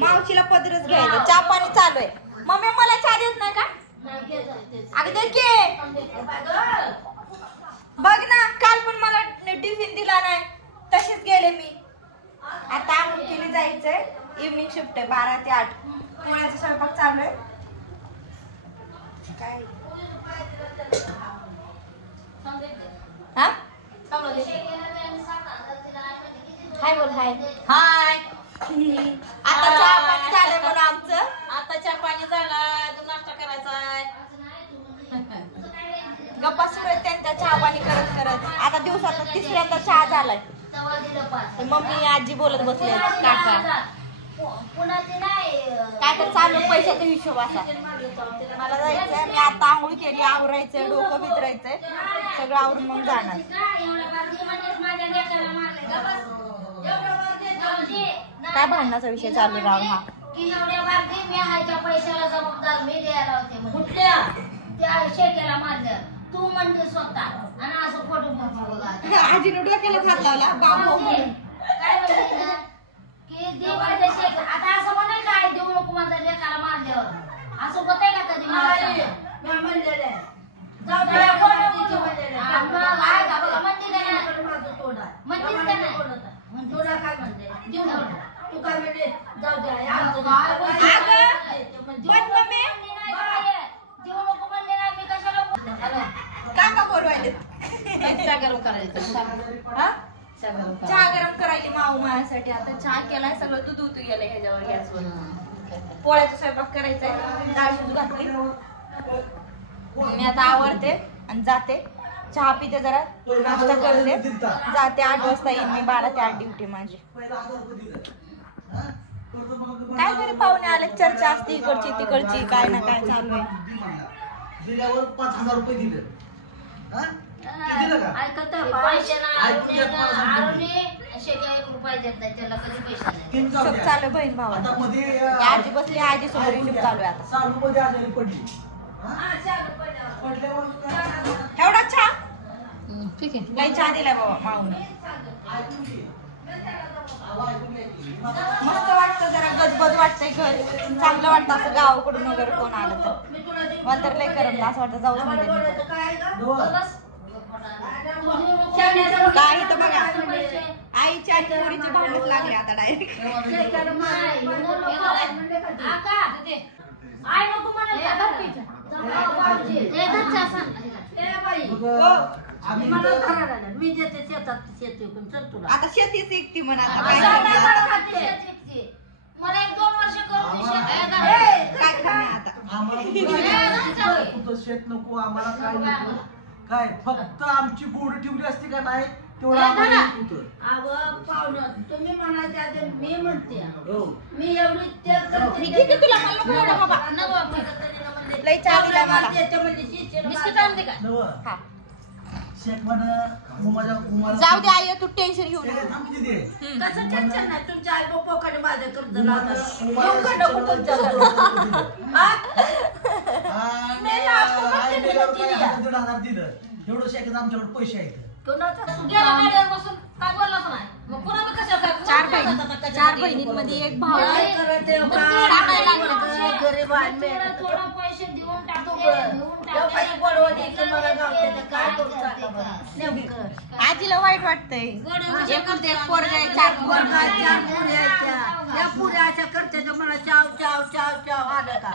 मावशीला पदरच घ्यायचं, चहा पाणी चालू आहे. मम्मी मला चहा देत नाही का? अगं दे की. बघ ना, काल पण मला टिफिन दिला नाही, तसेच गेले मी. आता आमटीला जायचंय, इव्हनिंग शिफ्ट आहे 12 ते 8. पोळ्याचा स्वयंपाक चालू आहे. काय हा हाय बोल. हाय हाय. आता चहा पाणी झालं म्हणून आमचं. आता चहा पाणी झाला, नाश्ता करायचा आहे. गप्पा सुरू आहेत त्यांच्या चहा पाणी करत करत. आता दिवसात 3ऱ्यांदा चहा झालाय. मम्मी आजी बोलत बसले काका. काय तर चालू पैशाचा हिशोब असा. मला जायचंय, मी आता आंघोळ केली, आवरायचंय, डोकं भिजरायचंय, सगळं आवरून मग जाणार. काय भांडणाचा विषय चालू राव हा? पैशाला जबाबदार मी द्यायला होते. कुठल्या त्या शेट्याला मारलं तू म्हणते स्वतः आणि असं फोटो बघा. आजीने डोक्याला हात लावला बाबू म्हणून. काय म्हणते की देवाला शेक आता असं म्हणाल काय देऊ नको माझ्या लेकाला मारल्यावर असं होतंय का कधी? मी म्हणलेलं आहे जाऊ दे फोटो म्हणलेलं आहे का बघा म्हणते का नाही माझं तोडा म्हणतेच का नाही तोडा काय म्हणते देऊ नको तू काय म्हणते जाऊ दे आमचं काय पण मम्मी देऊ नको म्हणले नाही मी कशाला काका बोलवायले चहा गरम करायचं. हा चहा गरम करायली माऊ माझ्यासाठी. आता चहा केलाय, सगळं दूध उतू गेलंय ह्याच्यावर गॅसवर. पोळ्याचा स्वयंपाक करायचाय, डाळ शिजू घातली. मी आता आवरते आणि जाते, चहा पिते, जरा नाश्ता करते, जाते. 8 वाजता येईन मी. 12 ते 8 ड्युटी माझी. काय तरी पाहुणे आले, चर्चा असते इकडची तिकडची, काय ना काय चालू आहे. दिल्यावर 5000 रुपये दिले. ऐकत सब चालू बहीण भावा. आजी बसली, आजी समोर हिशोब चालू आहे आता. एवढा चहा ठीक आहे. काही चहा दिलाय बाबा माऊने. मस्त वाटतं, जरा गजबज वाटतंय घर. चांगलं वाटतं असं गावाकडून वगैरे कोण आलं तर. मला तर लय करमलं, असं वाटतं जाऊच मध्ये. काय इथं बघा, आईची आणि पोरीची भांडणच लागली आता डायरेक्ट. आता शेतीच एकटी म्हणा. मला 1-2 वर्ष काय आता शेत नको आम्हाला, काय नको काय, फक्त आमची गोड ठेवली असती का नाही तेवढं आम्हाला होतं. पाहुणं तुम्ही म्हणायचे, मी म्हणते हो मी एवढी तुला मला बाबा लय चहा दिलाय मला. जाऊ दे आई, तू टेन्शन घेऊ नका. कसं टेन्शन नाही, तुमच्या आई बापाकडे माझ्या कर्ज दिलं एवढं शेत आमच्याकडे पैसे आहेत. 4 बहिणींमध्ये एक भाऊ आहे. पैसे देऊन आजीला वाईट वाटतंय. एकुलते एक पोरगा आहे, 4 या पुऱ्याच्या करते मला चाव चाव चाव चाव आलं का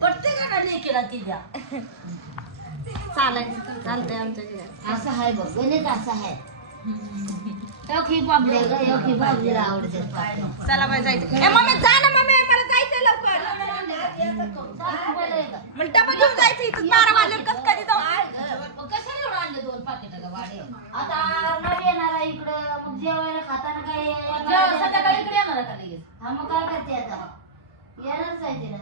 प्रत्येकाला लेकीला तिच्या चालायचं चालतंय आमच्या घरात. असं आहे बघ, गणित असं आहे. बाबले बाबलीला आवडते. चला बाय जायचं. ए मम्मी जा ना मम्मी, मला जायचंय लवकर. मला डबा घेऊन जायचं इथं 12 वाजले. कसं कधी जाऊ? कशाला एवढं आणलं 2 पाकिटाचं वाडे? आता नवी येणार आहे इकडं, मग जेवायला खाताना काय संध्याकाळी इकडे येणार का लगेच? हा मग काय करते आता? येणारच आहे तिला.